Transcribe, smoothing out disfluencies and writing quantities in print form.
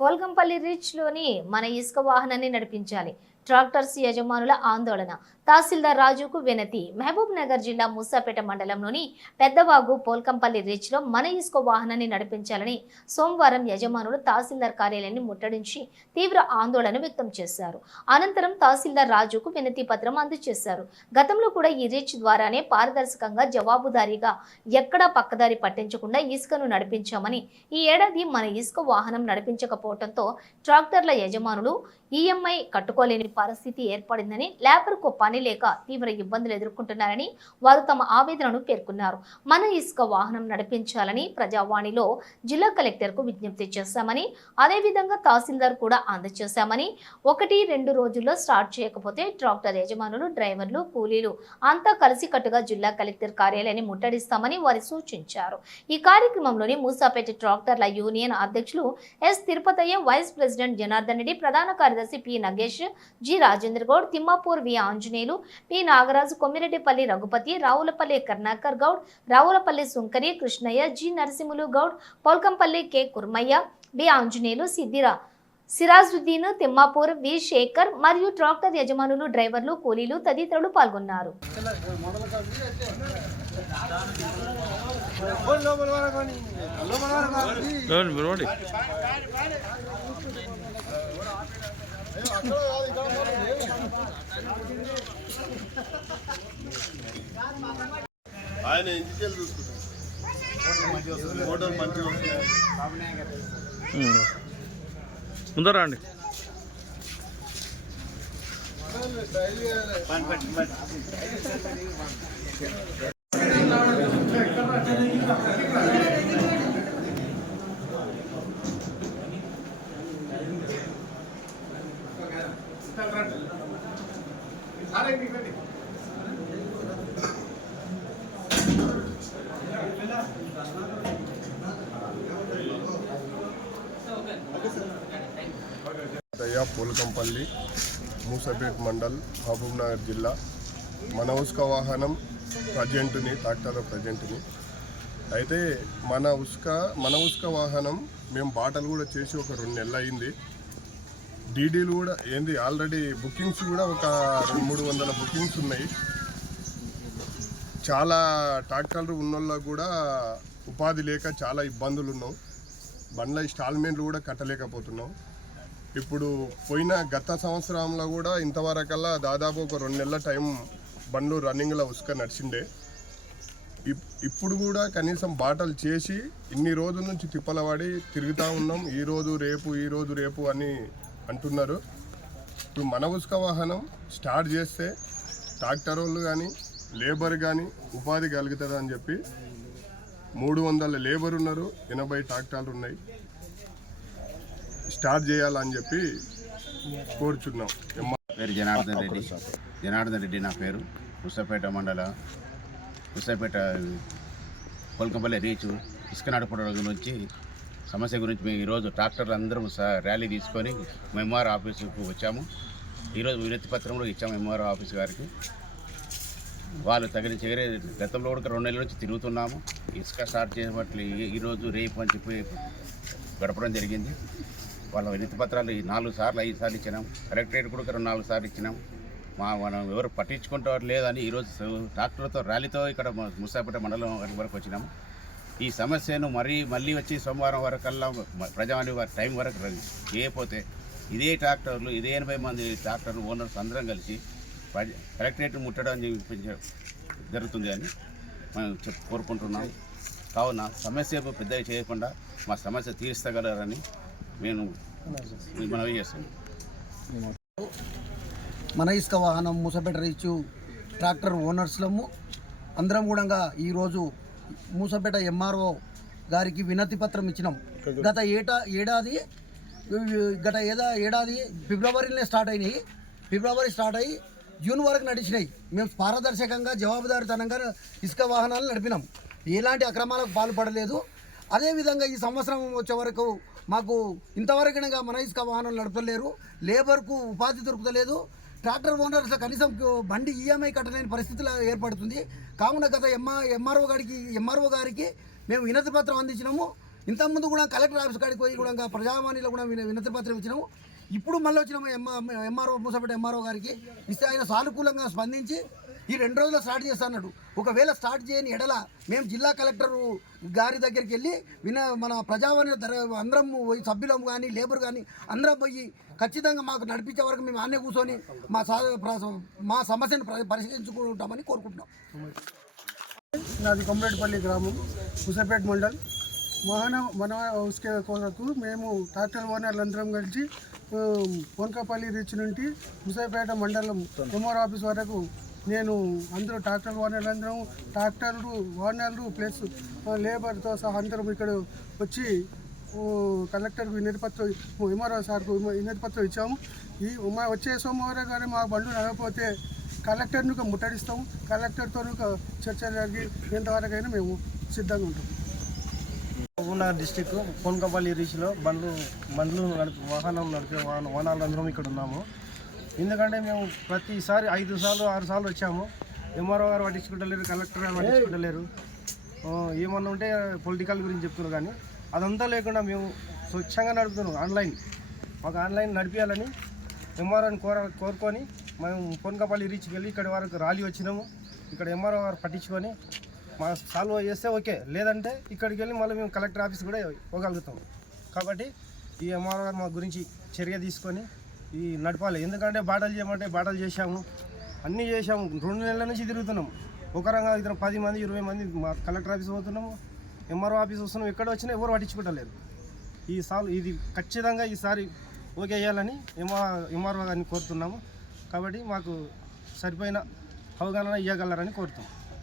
పోల్కంపల్లి రీచ్లోని మన ఇసుక వాహనాన్ని నడిపించాలి. ట్రాక్టర్స్ యజమానుల ఆందోళన. తహసీల్దార్ రాజుకు వినతి. మహబూబ్ నగర్ జిల్లా మూసాపేట మండలంలోని పెద్దవాగు పోల్కంపల్లి రీచ్లో మన ఇసుక వాహనాన్ని నడిపించాలని సోమవారం యజమానులు తహసీల్దార్ కార్యాలయాన్ని ముట్టడించి తీవ్ర ఆందోళన వ్యక్తం చేశారు. అనంతరం తహసీల్దార్ రాజుకు వినతి పత్రం అందజేశారు. గతంలో కూడా ఈ రీచ్ ద్వారానే పారదర్శకంగా జవాబుదారీగా ఎక్కడా పక్కదారి పట్టించకుండా ఇసుకను నడిపించామని, ఈ ఏడాది మన ఇసుక వాహనం నడిపించకపోవడంతో ట్రాక్టర్ల యజమానులు ఈఎంఐ కట్టుకోలేని పరిస్థితి ఏర్పడిందని, లేబర్కు పని లేక తీవ్ర ఇబ్బందులు ఎదుర్కొంటున్నారని వారు తమ ఆవేదనను పేర్కొన్నారు. మన ఇసుక వాహనం నడిపించాలని ప్రజావాణిలో జిల్లా కలెక్టర్కు విజ్ఞప్తి చేశామని, అదేవిధంగా తహసీల్దార్ కూడా అందజేశామని, 1-2 రోజుల్లో స్టార్ట్ చేయకపోతే ట్రాక్టర్ యజమానులు, డ్రైవర్లు, కూలీలు అంతా కలిసికట్టుగా జిల్లా కలెక్టర్ కార్యాలయాన్ని ముట్టడిస్తామని వారు సూచించారు. ఈ కార్యక్రమంలోని మూసాపేట ట్రాక్టర్ల యూనియన్ అధ్యక్షులు S Tirupatayya, vice president Janardhan Reddy, ప్రధాన కార్యదర్శి P Nagesh, G Rajendra Goud, Thimmapur V Anjaneyulu, P Nagaraju, Kommireddypalli Raghupati, Ravulapalli Karunakar Goud, Ravulapalli Sunkari, Krishnaiah, G Narasimhulu Goud, Polkampalli K Kurmayya, B Anjaneyulu, Sirajuddin, Thimmapur V Shekar మరియు ట్రాక్టర్ యజమానులు, డ్రైవర్లు, కూలీలు తదితరులు పాల్గొన్నారు. ఆయన ఇంటికి చూసుకుంటారు. ఫోటోలు మంచిగా ముందరా అండి. పోల్కంపల్లి, మూసాపేట మండల్, మహబూబ్ నగర్ జిల్లా. మన ఉసుక వాహనం ప్రజెంట్ని, ట్రాక్టర్ ప్రజెంట్ని అయితే మన ఉసుక వాహనం మేము బాటలు కూడా చేసి ఒక 2 నెలలు అయింది. డీడీలు కూడా ఆల్రెడీ బుకింగ్స్ కూడా ఒక 200-300 బుకింగ్స్ ఉన్నాయి. చాలా ట్రాక్టర్లు ఉన్నోళ్ళకు కూడా ఉపాధి లేక చాలా ఇబ్బందులు ఉన్నాం. బండ్ల ఇన్స్టాల్మెంట్లు కూడా కట్టలేకపోతున్నాం. ఇప్పుడు గత సంవత్సరంలో కూడా ఇంతవరకల్లా దాదాపు ఒక 2 నెలల టైం బండ్లు రన్నింగ్లో ఉసుక నడిచిండే. ఇప్పుడు కూడా కనీసం బాటలు చేసి ఇన్ని రోజుల నుంచి తిప్పలవాడి తిరుగుతూ ఉన్నాం. ఈరోజు రేపు అని అంటున్నారు. ఇప్పుడు మన ఉసుక వాహనం స్టార్ట్ చేస్తే ట్రాక్టర్ వాళ్ళు కానీ లేబర్ కానీ ఉపాధి కలుగుతుంది అని చెప్పి 300 లేబర్ ఉన్నారు, 80 ట్రాక్టర్లు ఉన్నాయి. స్టార్ట్ చేయాలని చెప్పి కోరుచున్నాం. పేరు జనార్దన్ రెడ్డి నా పేరు. మూసాపేట మండల పోల్కంపల్లి రీచ్ ఇసుక నడపడం గురించి సమస్య గురించి మేము ఈరోజు ట్రాక్టర్లు అందరం ర్యాలీ తీసుకొని ఎంఆర్ ఆఫీసుకు వచ్చాము. ఈరోజు వినతి పత్రం కూడా ఇచ్చాము ఎంఆర్ ఆఫీస్ గారికి. వాళ్ళు తగిన చర్య గతంలో కూడా 2 నెలల నుంచి తిరుగుతున్నాము. ఇసుక స్టార్ట్ చేసేపట్లు ఈరోజు రేపు అని చెప్పి గడపడం జరిగింది. వాళ్ళ వినతి పత్రాలు 4 సార్లు 5 సార్లు ఇచ్చినాం. కలెక్టరేట్ కూడా 4 సార్లు ఇచ్చినాం. మనం ఎవరు పట్టించుకుంటారు లేదని ఈరోజు ట్రాక్టర్తో ర్యాలీతో ఇక్కడ మూసాపేట మండలం వరకు వచ్చినాము. ఈ సమస్యను మళ్ళీ వచ్చి సోమవారం వరకల్లా ప్రజావాణి టైం వరకు చేయకపోతే ఇదే ట్రాక్టర్లు 80 మంది ట్రాక్టర్లు ఓనర్స్ అందరం కలిసి కలెక్టరేట్ ముట్టడం జరుగుతుంది అని మనం కోరుకుంటున్నాం. కావున సమస్య పెద్దగా చేయకుండా మా సమస్య తీర్చగలరని నేను మనవి చేస్తున్నాను. మన ఇసుక వాహనం మూసాపేట రీచు ట్రాక్టర్ ఓనర్స్లము అందరం కూడా ఈరోజు మూసాపేట ఎంఆర్ఓ గారికి వినతి పత్రం ఇచ్చినాం. గత ఏడాది ఫిబ్రవరిలో స్టార్ట్ అయినాయి. ఫిబ్రవరి స్టార్ట్ అయ్యి జూన్ వరకు నడిచినాయి. మేము పారదర్శకంగా జవాబుదారీతనంగా ఇసుక వాహనాలు నడిపినాం. ఎలాంటి అక్రమాలకు పాల్పడలేదు. అదేవిధంగా ఈ సంవత్సరం వచ్చే వరకు మాకు ఇంతవరకు మన ఇసుక వాహనాలు నడపలేరు. లేబర్కు ఉపాధి దొరుకుతలేదు. ట్రాక్టర్ ఓనర్స్ కనీసం బండి ఈఎంఐ కట్టలేని పరిస్థితులు ఏర్పడుతుంది. కావున గత ఎంఆర్ఓ గారికి మేము వినతి పత్రం అందించినాము. ఇంతకుముందు కూడా కలెక్టర్ ఆఫీస్ కాడికి పోయి కూడా ప్రజావాణిలో కూడా వినతి పత్రం ఇచ్చినాము. ఇప్పుడు మళ్ళీ వచ్చినాము ఎంఆర్ఓ మూసాపేట ఎంఆర్ఓ గారికి ఇస్తే ఆయన సానుకూలంగా స్పందించి ఈ 2 రోజుల్లో స్టార్ట్ చేస్తాడు. ఒకవేళ స్టార్ట్ చేయని ఎడల మేము జిల్లా కలెక్టర్ గారి దగ్గరికి వెళ్ళి మన ప్రజావాణి అందరం పోయి సభ్యులం కానీ లేబర్ కానీ అందరం పోయి ఖచ్చితంగా మాకు నడిపించే వరకు మేము ఆన్నే కూర్చొని మా సమస్యను పరిశీలించుకుంటామని కోరుకుంటున్నాం. నాది కొమరేటిపల్లి గ్రామం, ముసాపేట మండల్. మన ఉస్కే కొరకు మేము ట్రాక్టర్ ఓనర్లందరం కలిసి పోన్కపల్లి రీచ్ నుండి ముసాపేట మండలం ఎంఆర్ ఆఫీస్ వరకు నేను అందరూ ట్రాక్టర్ ఓనర్లందరం ఓనర్లు ప్లస్ లేబర్తో సహా అందరం ఇక్కడ వచ్చి కలెక్టర్కు వినతిపత్రం ఎంఆర్ఓ సార్కు వినతిపత్రం ఇచ్చాము. వచ్చే సోమవారం కానీ మా బండ్లు నడవకపోతే కలెక్టర్ను ముట్టడిస్తాము. కలెక్టర్తో చర్చ జరిగి ఎంతవరకైనా మేము సిద్ధంగా ఉంటాం. మహబూబ్నగర్ డిస్టిక్ పోన్కపల్లి రీచ్లో వాహనం నడిపే వాహనాలందరం ఇక్కడ ఉన్నాము. ఎందుకంటే మేము ప్రతిసారి 5 సార్లు 6 సార్లు వచ్చాము. ఎంఆర్ఓ గారు పట్టించుకుంటలేరు, కలెక్టర్ గారు పట్టించుకుంటలేరు. ఏమన్నా ఉంటే పొలిటికల్ గురించి చెప్తున్నారు, కానీ అదంతా లేకుండా మేము స్వచ్ఛంగా నడుపుతున్నాం. మాకు ఆన్లైన్ నడిపించాలని ఎంఆర్ఓని కోరుకొని మేము పోన్కపల్లి రీచ్కి వెళ్ళి ఇక్కడ వరకు ర్యాలీ వచ్చినాము. ఇక్కడ ఎంఆర్ఓ గారు పట్టించుకొని మా సాల్వ్ చేస్తే ఓకే, లేదంటే ఇక్కడికి వెళ్ళి మళ్ళీ మేము కలెక్టర్ ఆఫీస్ కూడా పోగలుగుతాం. కాబట్టి ఈ ఎంఆర్ఓ గారు మా గురించి చర్య తీసుకొని ఈ నడపాలి. ఎందుకంటే బాటలు చేయమంటే బాటలు చేశాము, అన్నీ చేశాము. 2 నెలల నుంచి తిరుగుతున్నాము. ఒక రంగా ఇద్దరు 10 మంది 20 మంది మా కలెక్టర్ ఆఫీస్ పోతున్నాము, ఎంఆర్ఓ ఆఫీస్ వస్తున్నాము. ఎక్కడ వచ్చినా ఎవరు పట్టించుకుంటలేరు. ఇది ఖచ్చితంగా ఈసారి ఓకే చేయాలని ఎంఆర్ఓ గారిని కోరుతున్నాము. కాబట్టి మాకు సరిపోయిన అవగాహన ఇవ్వగలరని కోరుతున్నాం.